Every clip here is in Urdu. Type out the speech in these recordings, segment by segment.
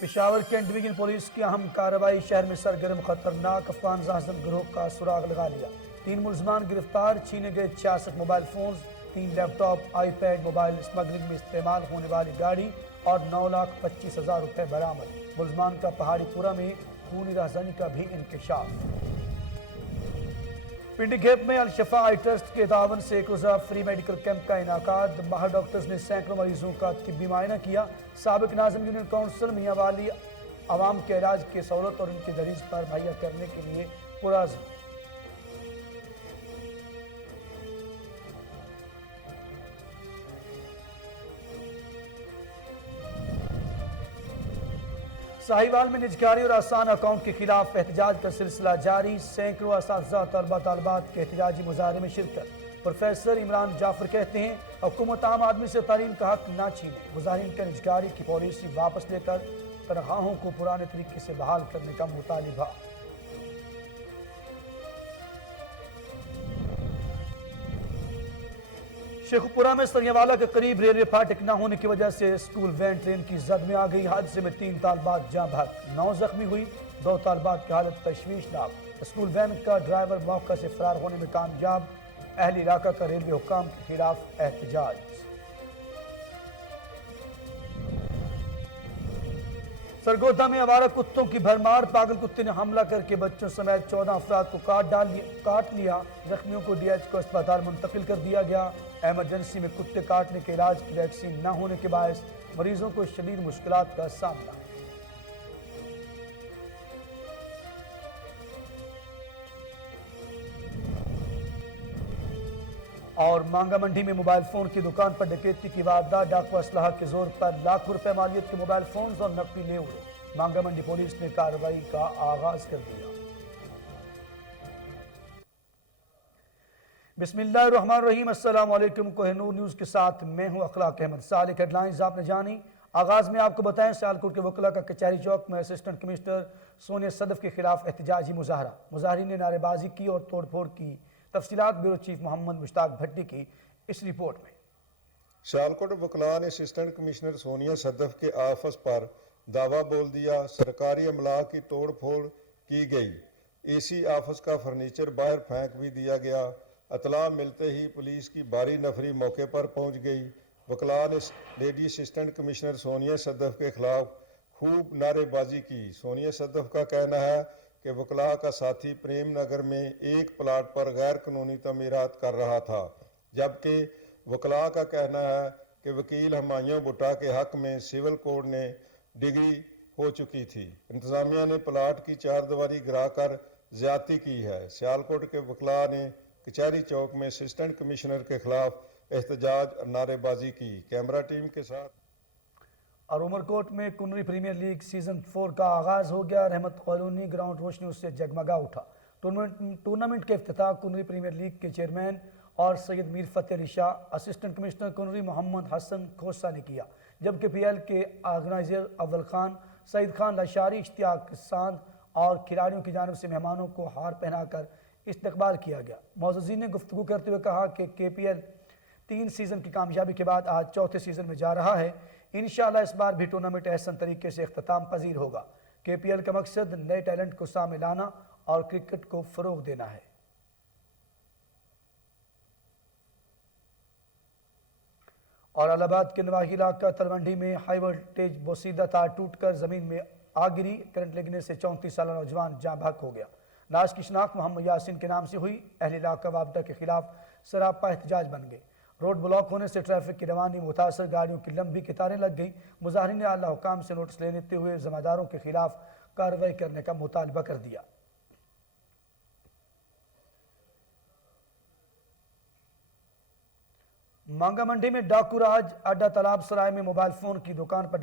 پشاور کینٹ ڈویژن پولیس کی اہم کارروائی، شہر میں سرگرم خطرناک افغان زاہزن گروہ کا سراغ لگا لیا۔ 3 ملزمان گرفتار، چھینے گئے 66 mobile phones, 3 laptop, iPad, mobile smuggling میں استعمال ہونے والی گاڑی اور 9,25,000 روپے برآمد۔ ملزمان کا پہاڑی پورہ میں خونی رہزنی کا بھی انکشاف۔ پنڈی گھیپ میں الشفا آئی ٹرسٹ کے تعاون سے 1 روزہ فری میڈیکل کیمپ کا انعقاد۔ ماہر ڈاکٹرز نے سینکڑوں مریضوں کا طبی معائنہ کیا۔ سابق ناظم یونین کونسل میاں والی عوام کے علاج کی سہولت اور ان کی دریز پر مہیا کرنے کے لیے پرعزم۔ ساہیوال میں نجکاری اور آسان اکاؤنٹ کے خلاف احتجاج کا سلسلہ جاری، سینکڑوں اساتذہ طلبہ طالبات کے احتجاجی مظاہرے میں شرکت۔ پروفیسر عمران جعفر کہتے ہیں حکومت عام آدمی سے تعلیم کا حق نہ چھینے، مظاہرین کا نجکاری کی پالیسی واپس لے کر تنخواہوں کو پرانے طریقے سے بحال کرنے کا مطالبہ۔ شیخ پورہ میں سریاوالا کے قریب ریلوے پھاٹک نہ ہونے کی وجہ سے اسکول وین ٹرین کی زد میں آ گئی۔ حادثے میں 3 طالبات جاں بحق، 9 زخمی ہوئی، 2 طالبات کی حالت تشویشناک۔ اسکول وین کا ڈرائیور موقع سے فرار ہونے میں کامیاب۔ اہل علاقہ کا ریلوے حکام کے خلاف احتجاج۔ سرگودا میں آوارہ کتوں کی بھرمار، پاگل کتے نے حملہ کر کے بچوں سمیت 14 افراد کو کاٹ لیا۔ زخمیوں کو ڈی ایچ کو اسپتال منتقل کر دیا گیا۔ ایمرجنسی میں کتے کاٹنے کے علاج کی ویکسین نہ ہونے کے باعث مریضوں کو شدید مشکلات کا سامنا۔ اور مانگا منڈی میں موبائل فون کی دکان پر ڈکیتی کی واردات، ڈاکو اسلحہ کے زور پر لاکھوں روپے مالیت کے موبائل فونز اور نقدی لے اڑے۔ مانگا منڈی پولیس نے کارروائی کا آغاز کر دیا۔ بسم اللہ الرحمن الرحیم، السلام علیکم۔ کوہ نور نیوز کے ساتھ میں ہوں اخلاق احمد۔ سالک ہیڈ لائنز آپ نے جانی۔ آغاز میں آپ کو بتائیں، سیالکوٹ کے وکلاء کا کچہری چوک میں اسسٹنٹ کمشنر سونیا صدف کے خلاف احتجاجی مظاہرہ، مظاہرین نے نعرے بازی کی اور توڑ پھوڑ کی۔ تفصیلات بیورو چیف محمد مشتاق بھٹی کی اس رپورٹ میں۔ سیالکوٹ وکلاء نے اسسٹنٹ کمشنر سونیا صدف کے آفس پر دعویٰ بول دیا۔ سرکاری املاک کی توڑ پھوڑ کی گئی، اے سی آفس کا فرنیچر باہر پھینک بھی دیا گیا۔ اطلاع ملتے ہی پولیس کی بھاری نفری موقع پر پہنچ گئی۔ وکلاء نے لیڈی اسسٹنٹ کمشنر سونیا صدف کے خلاف خوب نعرے بازی کی۔ سونیا صدف کا کہنا ہے کہ وکلاء کا ساتھی پریم نگر میں ایک پلاٹ پر غیر قانونی تعمیرات کر رہا تھا، جبکہ وکلاء کا کہنا ہے کہ وکیل ہمایوں بھٹا کے حق میں سول کوڈ نے ڈگری ہو چکی تھی۔ انتظامیہ نے پلاٹ کی 4 دیواری گرا کر زیادتی کی ہے۔ سیالکوٹ کے وکلاء نے کچہری چوک میں اسسٹنٹ کمشنر کے خلاف احتجاج اور نعرے بازی کی۔ کیمرہ ٹیم کے ساتھ اور عمرکوٹ میں کنری پریمیئر لیگ سیزن 4 کا آغاز ہو گیا۔ رحمت قانونی گراؤنڈ روشنیوں سے جگمگا اٹھا۔ ٹورنامنٹ کے افتتاح کنری پریمیئر لیگ کے چیئرمین اور سید میر فتح علی شاہ، اسسٹنٹ کمشنر کنری محمد حسن کھوسہ نے کیا، جبکہ پی ایل کے آرگنائزر اول خان، سعید خان لاشاری، اشتیاق ساند اور کھلاڑیوں کی جانب سے مہمانوں کو ہار پہنا کر استقبال کیا گیا۔ معززین نے گفتگو کرتے ہوئے کہا کہ کے پی ایل 3 سیزن کی کامیابی کے بعد آج 4تھے سیزن میں جا رہا ہے۔ انشاءاللہ اس بار بھی ٹورنامنٹ احسن طریقے سے اختتام پذیر ہوگا۔ کے پی ایل کا مقصد نئے ٹیلنٹ کو سامنے لانا اور کرکٹ کو فروغ دینا ہے۔ اور الہ آباد کے نواحی علاقہ تلونڈی میں ہائی وولٹیج بوسیدہ تار ٹوٹ کر زمین میں آ گری، کرنٹ لگنے سے 34 سالہ نوجوان جاں بحق ہو گیا۔ لاش کی شناخت محمد یاسین کے نام سے ہوئی۔ اہل علاقہ وابڈا کے خلاف سراپا احتجاج بن گئے۔ روڈ بلاک ہونے سے ٹریفک کی روانی متاثر، گاڑیوں کی لمبی قطاریں لگ گئیں۔ مظاہرین نے اعلیٰ حکام سے نوٹس لیتے ہوئے ذمہ داروں کے خلاف کارروائی کرنے کا مطالبہ کر دیا۔ مانگا منڈی میں ڈاکو راج اڈا تالاب سرائے میں موبائل فون کی دکان پر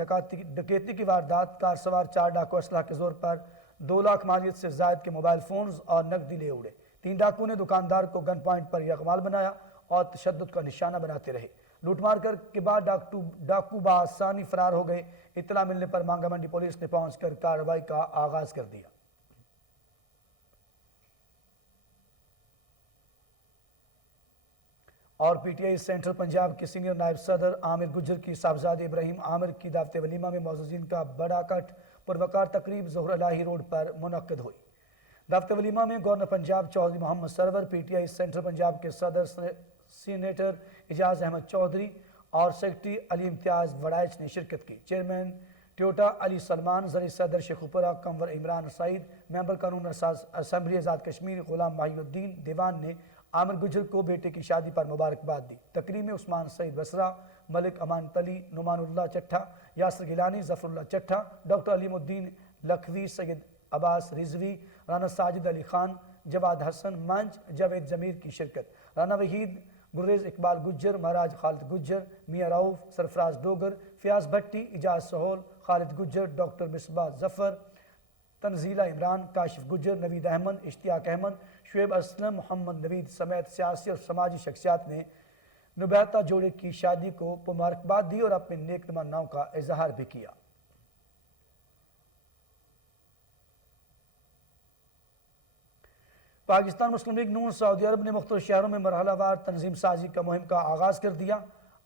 ڈکیتی کی واردات، کار سوار 4 ڈاکو اسلحہ کے زور پر 2 لاکھ مالیت سے زائد کے موبائل فونز اور نقدی لے اڑے۔ 3 ڈاکو نے دکاندار کو گن پوائنٹ پر یغمال بنایا اور تشدد کا نشانہ بناتے رہے۔ لوٹ مار کے بعد ڈاکو بآسانی فرار ہو گئے۔ اطلاع ملنے پر مانگا منڈی پولیس نے پہنچ کر کارروائی کا آغاز کر دیا۔ اور پی ٹی آئی سینٹرل پنجاب کے سینئر نائب صدر عامر گجر کی صاحبزادے ابراہیم عامر کی دعوت ولیمہ میں معززین کا بڑا کٹ پروقار تقریب ظہر الہی روڈ پر منعقد ہوئی۔ دعوت ولیمہ میں governor Punjab Chaudhry Muhammad Sarwar, P T I central Punjab کے صدر سینیٹر اعجاز احمد چودھری اور سیکرٹری علی امتیاز وڑائچ نے شرکت کی۔ چیئرمین ٹیوٹا علی سلمان، زرعی صدر شیخوپورہ کنور عمران سعید، ممبر قانون اسمبلی آزاد کشمیر غلام محی الدین دیوان نے عامر گجر کو بیٹے کی شادی پر مبارکباد دی۔ تقریب میں عثمان سعید بسرا، ملک امان تلی، نعمان اللہ چٹھا، یاسر گیلانی، ظفر اللہ چٹھا، ڈاکٹر علیم الدین لکھوی، سید عباس رضوی، رانا ساجد علی خان، جواد حسن منج، جاوید ضمیر کی شرکت۔ رانا وحید، گریز اقبال گجر، مہاراج خالد گجر، میاں رؤف، سرفراز ڈوگر، فیاض بھٹی، اجاز سہول، خالد گجر، ڈاکٹر مصباح ظفر، تنزیلہ عمران، کاشف گجر، نوید احمد، اشتیاق احمد، شعیب اسلم، محمد نوید سمیت سیاسی اور سماجی شخصیات نے نبیتا جوڑے کی شادی کو مبارکباد دی اور اپنے نیک تمناؤں کا اظہار بھی کیا۔ پاکستان مسلم لیگ نون سعودی عرب نے مختلف شہروں میں مرحلہ وار تنظیم سازی کا مہم کا آغاز کر دیا۔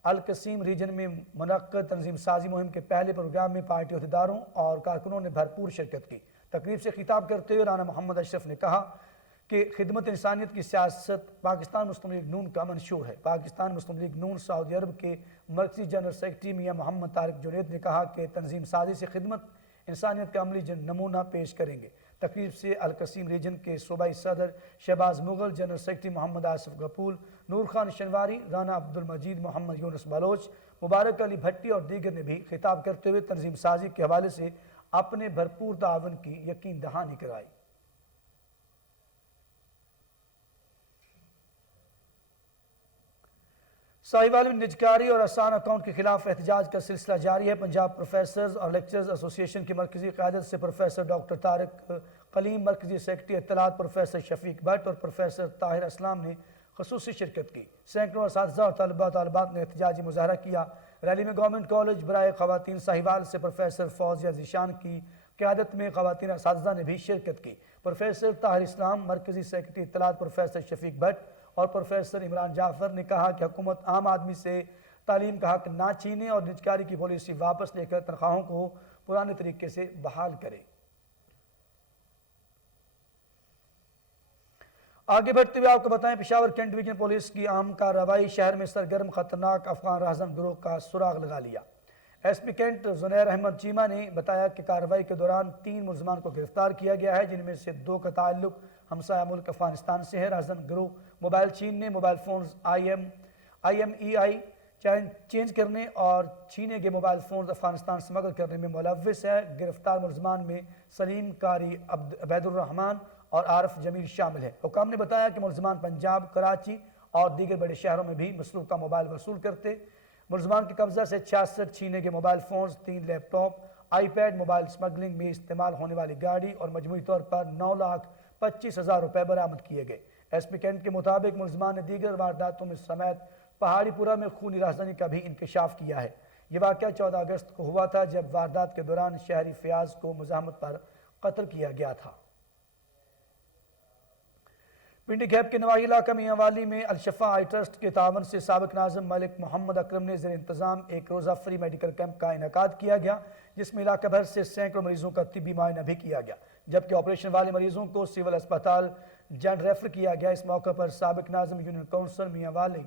القصیم ریجن میں منعقد تنظیم سازی مہم کے پہلے پروگرام میں پارٹی عہدیداروں اور کارکنوں نے بھرپور شرکت کی۔ تقریب سے خطاب کرتے ہوئے رانا محمد اشرف نے کہا کہ خدمت انسانیت کی سیاست پاکستان مسلم لیگ نون کا منشور ہے۔ پاکستان مسلم لیگ نون سعودی عرب کے مرکزی جنرل سیکرٹری میاں محمد طارق جنید نے کہا کہ تنظیم سازی سے خدمت انسانیت کا عملی نمونہ پیش کریں گے۔ تقریب سے القصیم ریجن کے صوبائی صدر شہباز مغل، جنرل سیکرٹری محمد آصف غپول، نور خان شنواری، رانا عبد المجید، محمد یونس بلوچ، مبارک علی بھٹی اور دیگر نے بھی خطاب کرتے ہوئے تنظیم سازی کے حوالے سے اپنے بھرپور تعاون کی یقین دہانی کرائی۔ ساہیوال میں نجکاری اور آسان اکاؤنٹ کے خلاف احتجاج کا سلسلہ جاری ہے۔ پنجاب پروفیسرز اور لیکچرز ایسوسی ایشن کی مرکزی قیادت سے پروفیسر ڈاکٹر طارق کلیم، مرکزی سیکرٹری اطلاعات پروفیسر شفیق بٹ اور پروفیسر طاہر اسلام نے خصوصی شرکت کی۔ سینکڑوں اساتذہ اور طالبات نے احتجاجی مظاہرہ کیا۔ ریلی میں گورنمنٹ کالج برائے خواتین ساہیوال سے پروفیسر فوزیہ ذیشان کی قیادت میں خواتین اساتذہ نے بھی شرکت کی۔ پروفیسر طاہر اسلام، مرکزی سیکرٹری اطلاعات پروفیسر شفیق بٹ اور پروفیسر عمران جعفر نے کہا کہ حکومت عام آدمی سے تعلیم کا حق نہ چھینے اور نجکاری کی پالیسی واپس لے کر تنخواہوں کو پرانے طریقے سے بحال کرے۔ آگے بڑھتے ہوئے آپ کو بتائیں پشاور کینٹ ڈویژن پولیس کی اہم کارروائی، شہر میں سرگرم خطرناک افغان رہزن گروہ کا سراغ لگا لیا۔ S P cantt Zunair Ahmad Cheema نے بتایا کہ کارروائی کے دوران 3 ملزمان کو گرفتار کیا گیا ہے، جن میں سے 2 کا تعلق ہمسایہ ملک افغانستان سے ہے۔ رہزن گروہ موبائل چیننے، mobile phones I M E I change کرنے اور چھینے گئے موبائل فونز افغانستان سمگل کرنے میں ملوث ہے۔ گرفتار ملزمان میں سلیم قاری عبید الرحمن اور عارف جمیل شامل ہے۔ حکام نے بتایا کہ ملزمان پنجاب، کراچی اور دیگر بڑے شہروں میں بھی مسروقہ موبائل وصول کرتے۔ ملزمان کے قبضہ سے 66 چھینے گئے mobile phones, 3 laptop, iPad, mobile smuggling میں استعمال ہونے والی گاڑی اور مجموعی طور پر 9,25,000 روپے برآمد کیے گئے۔ ایس پی کینٹ کے مطابق ملزمان نے دیگر وارداتوں میں سمیت پہاڑی پورہ میں خونی رہزنی کا بھی انکشاف کیا ہے۔ یہ واقعہ 14 اگست کو ہوا تھا جب واردات کے دوران شہری فیاض کو مزاحمت پر قتل کیا گیا تھا۔ پنڈی گیپ کے نواحی علاقہ میاں والی میں الشفا آئی ٹرسٹ کے تعاون سے سابق ناظم ملک محمد اکرم نے زیر انتظام ایک روزہ فری میڈیکل کیمپ کا انعقاد کیا گیا، جس میں علاقہ بھر سے سینکڑوں مریضوں کا طبی معائنہ بھی کیا گیا، جبکہ آپریشن والے مریضوں کو سول اسپتال جنڈ ریفر کیا گیا۔ اس موقع پر سابق ناظم یونین کونسل میاں والی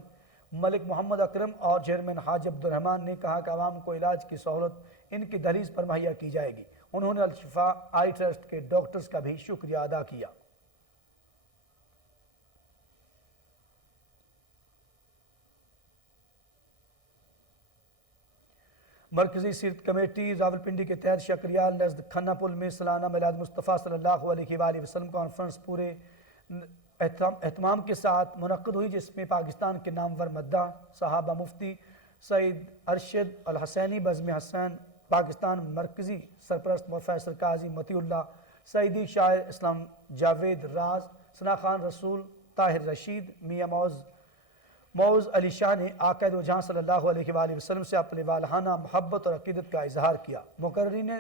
ملک محمد اکرم اور چیئرمین حاج عبد الرحمن نے کہا کہ عوام کو علاج کی سہولت ان کی دہلیز پر مہیا کی جائے گی۔ انہوں نے الشفا آئی ٹرسٹ کے ڈاکٹرز کا بھی شکریہ ادا کیا۔ مرکزی سیرت کمیٹی راولپنڈی کے تحت شکریال نزد کھنا پل میں سالانہ میلاد مصطفیٰ صلی اللہ علیہ وآلہ وسلم کانفرنس پورے اہتمام کے ساتھ منعقد ہوئی، جس میں پاکستان کے نامور مداح صحابہ مفتی سعید ارشد الحسینی بزم حسین، پاکستان مرکزی سرپرست پروفیسر قاضی مطیع اللہ سعیدی، شاعر اسلام جاوید راز، ثنا خان رسول، طاہر رشید، میاں موز علی شاہ نے آقا دو جہاں صلی اللہ علیہ وآلہ وسلم سے اپنے والہانہ محبت اور عقیدت کا اظہار کیا۔ مقررین نے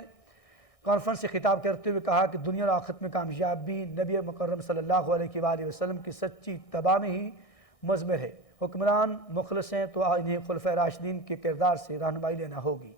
کانفرنس سے خطاب کرتے ہوئے کہا کہ دنیا اور آخرت میں کامیابی نبی مکرم صلی اللہ علیہ وآلہ وسلم کی سچی اتباع میں ہی مضمر ہے۔ حکمران مخلص ہیں تو انہیں خلفۂ راشدین کے کردار سے رہنمائی لینا ہوگی۔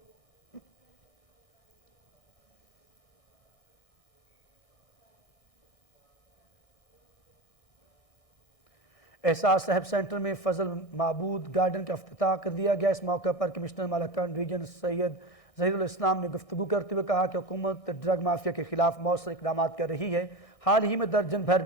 احساس صاحب سینٹر میں فضل معبود گارڈن کا افتتاح کر دیا گیا۔ اس موقع پر کمشنر مالاکنڈ ریجن سید ظہیر الاسلام نے گفتگو کرتے ہوئے کہا کہ حکومت ڈرگ مافیا کے خلاف مؤثر اقدامات کر رہی ہے۔ حال ہی میں درجن بھر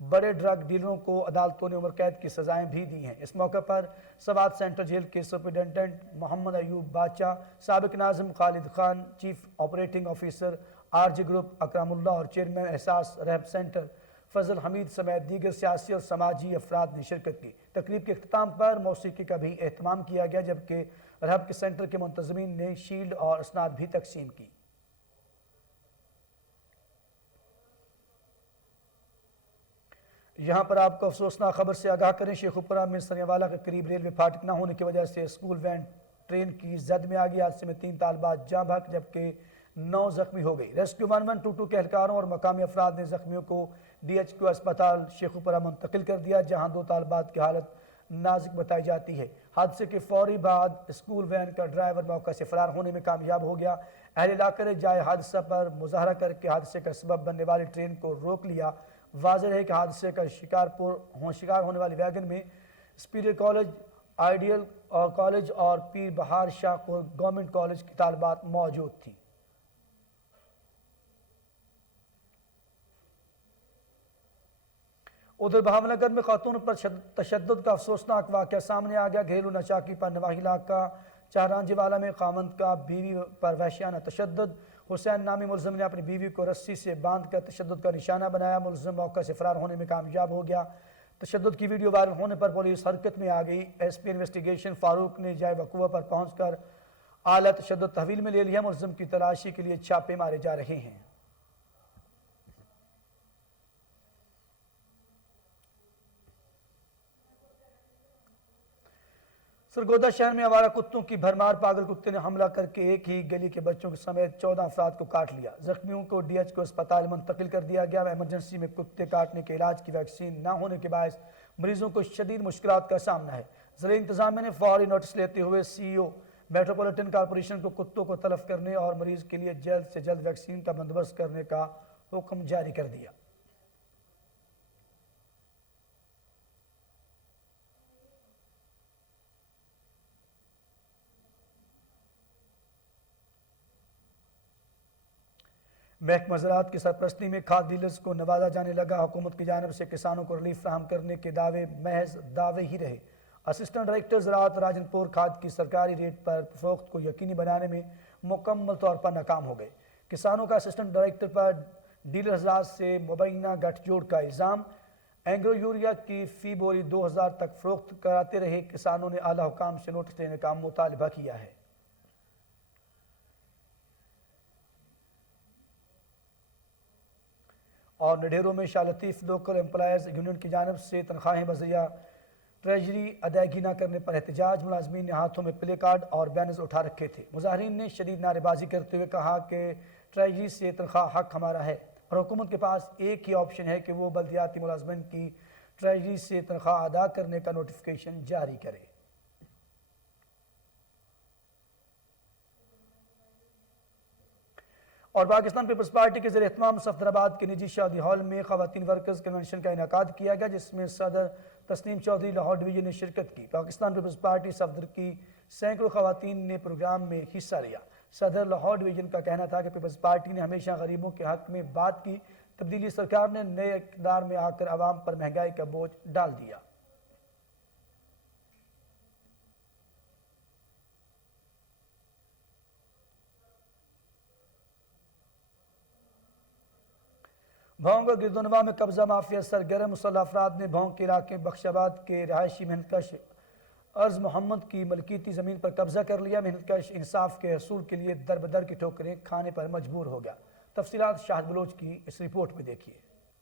بڑے ڈرگ ڈیلروں کو عدالتوں نے عمر قید کی سزائیں بھی دی ہیں۔ اس موقع پر سوات سینٹرل جیل کے سپرنٹنڈنٹ محمد ایوب بادشاہ، سابق ناظم Khalid Khan, chief operating officer R J group Akram Ullah اور چیئرمین احساس ریہب سینٹر فضل حمید سمیت دیگر سیاسی اور سماجی افراد نے شرکت کی۔ تقریب کے اختتام پر موسیقی کا بھی اہتمام کیا گیا، جبکہ ریہب کے سینٹر کے منتظمین نے شیلڈ اور اسناد بھی تقسیم کی۔ یہاں پر آپ کو افسوسناک خبر سے آگاہ کریں، شیخوپورہ میں سریاوالا کے قریب ریلوے پھاٹک نہ ہونے کی وجہ سے اسکول وین ٹرین کی زد میں آ گئی۔ حادثے میں 3 طالبات جاں بحق جبکہ 9 زخمی ہو گئی۔ ریسکیو 1122 کے اہلکاروں اور مقامی افراد نے زخمیوں کو DHQ اسپتال شیخوپورہ منتقل کر دیا، جہاں 2 طالبات کی حالت نازک بتائی جاتی ہے۔ حادثے کے فوری بعد اسکول وین کا ڈرائیور موقع سے فرار ہونے میں کامیاب ہو گیا۔ اہل علاقے نے جائے حادثہ پر مظاہرہ کر کے حادثے کا سبب بننے والی ٹرین کو روک لیا۔ واضح ہے کہ حادثے کا شکار ہونے والی ویگن میں سپیریئر کالج، آئیڈیل کالج اور پیر بہار شاہ گورنمنٹ کالج کی طالبات موجود تھیں۔ ادھر بہاول نگر میں خاتون پر تشدد کا افسوسناک واقعہ سامنے آ گیا۔ گھریلو ناچاکی پر نواحی علاقہ چہرانجی والا میں خاوند کا بیوی پر وحشیانہ تشدد۔ حسین نامی ملزم نے اپنی بیوی کو رسی سے باندھ کر تشدد کا نشانہ بنایا۔ ملزم موقع سے فرار ہونے میں کامیاب ہو گیا۔ تشدد کی ویڈیو وائرل ہونے پر پولیس حرکت میں آ گئی۔ SP انویسٹیگیشن فاروق نے جائے وقوع پر پہنچ کر آلہ تشدد تحویل میں لے لیا۔ ملزم کی تلاشی کے لیے چھاپے مارے جا رہے ہیں۔ سرگودا شہر میں آوارہ کتوں کی بھرمار، پاگل کتے نے حملہ کر کے ایک ہی گلی کے بچوں سمیت 14 افراد کو کاٹ لیا۔ زخمیوں کو DHQ اسپتال منتقل کر دیا گیا۔ ایمرجنسی میں کتے کاٹنے کے علاج کی ویکسین نہ ہونے کے باعث مریضوں کو شدید مشکلات کا سامنا ہے۔ ضلع انتظامیہ نے فوری نوٹس لیتے ہوئے CEO میٹروپولیٹن کارپوریشن کو کتوں کو تلف کرنے اور مریض کے لیے جلد سے جلد ویکسین کا بندوبست کرنے کا حکم جاری کر دیا۔ محکمہ زراعت کی سرپرستی میں کھاد ڈیلرز کو نوازا جانے لگا۔ حکومت کی جانب سے کسانوں کو ریلیف فراہم کرنے کے دعوے محض دعوے ہی رہے۔ اسسٹنٹ ڈائریکٹر زراعت راجن پور کھاد کی سرکاری ریٹ پر فروخت کو یقینی بنانے میں مکمل طور پر ناکام ہو گئے۔ کسانوں کا اسسٹنٹ ڈائریکٹر پر ڈیلر حضرات سے مبینہ گٹھ جوڑ کا الزام۔ اینگرو یوریا کی فی بوری 2000 تک فروخت کراتے رہے۔ کسانوں نے اعلیٰ حکام سے نوٹس لینے کا مطالبہ کیا ہے۔ اور نڈھیروں میں شاہ لطیف لوکل امپلائیز یونین کی جانب سے تنخواہیں بذریعہ ٹریجری ادائیگی نہ کرنے پر احتجاج۔ ملازمین نے ہاتھوں میں پلے کارڈ اور بینرز اٹھا رکھے تھے۔ مظاہرین نے شدید نعرے بازی کرتے ہوئے کہا کہ ٹریجری سے تنخواہ حق ہمارا ہے اور حکومت کے پاس ایک ہی آپشن ہے کہ وہ بلدیاتی ملازمین کی ٹریجری سے تنخواہ ادا کرنے کا نوٹیفیکیشن جاری کرے۔ اور پاکستان پیپلز پارٹی کے زیر اہتمام صفدر آباد کے نجی شادی ہال میں خواتین ورکرز کنونشن کا انعقاد کیا گیا، جس میں صدر تسنیم چودھری لاہور ڈویژن نے شرکت کی۔ پاکستان پیپلز پارٹی صفدر کی سینکڑوں خواتین نے پروگرام میں حصہ لیا۔ صدر لاہور ڈویژن کا کہنا تھا کہ پیپلز پارٹی نے ہمیشہ غریبوں کے حق میں بات کی۔ تبدیلی سرکار نے نئے اقتدار میں آ کر عوام پر مہنگائی کا بوجھ ڈال دیا۔ بھونگ اور گردونواں میں قبضہ مافیا سرگرم، مسلح افراد نے بھونگ کے علاقے بخش آباد کے رہائشی محنت ارض محمد کی ملکیتی زمین پر قبضہ کر لیا۔ محنت کش انصاف کے حصول کے لیے در بدر کی ٹھوکریں کھانے پر مجبور ہو گیا۔ تفصیلات شاہد بلوچ کی اس رپورٹ میں دیکھیے۔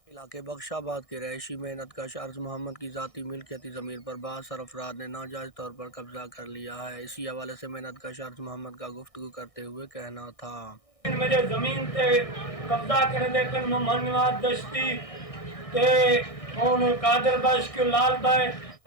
علاقے بخش آباد کے رہائشی محنت کش ارض محمد کی ذاتی ملکیتی زمین پر بعض افراد نے ناجائز طور پر قبضہ کر لیا ہے۔ اسی حوالے سے محنت کش ارض محمد کا گفتگو کرتے ہوئے کہنا تھا۔ میرے زمین تے قبضہ کرنے دے کن ممنوعات دشتی تے کون قادر بخش کے لال بھائی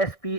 SP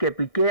KPK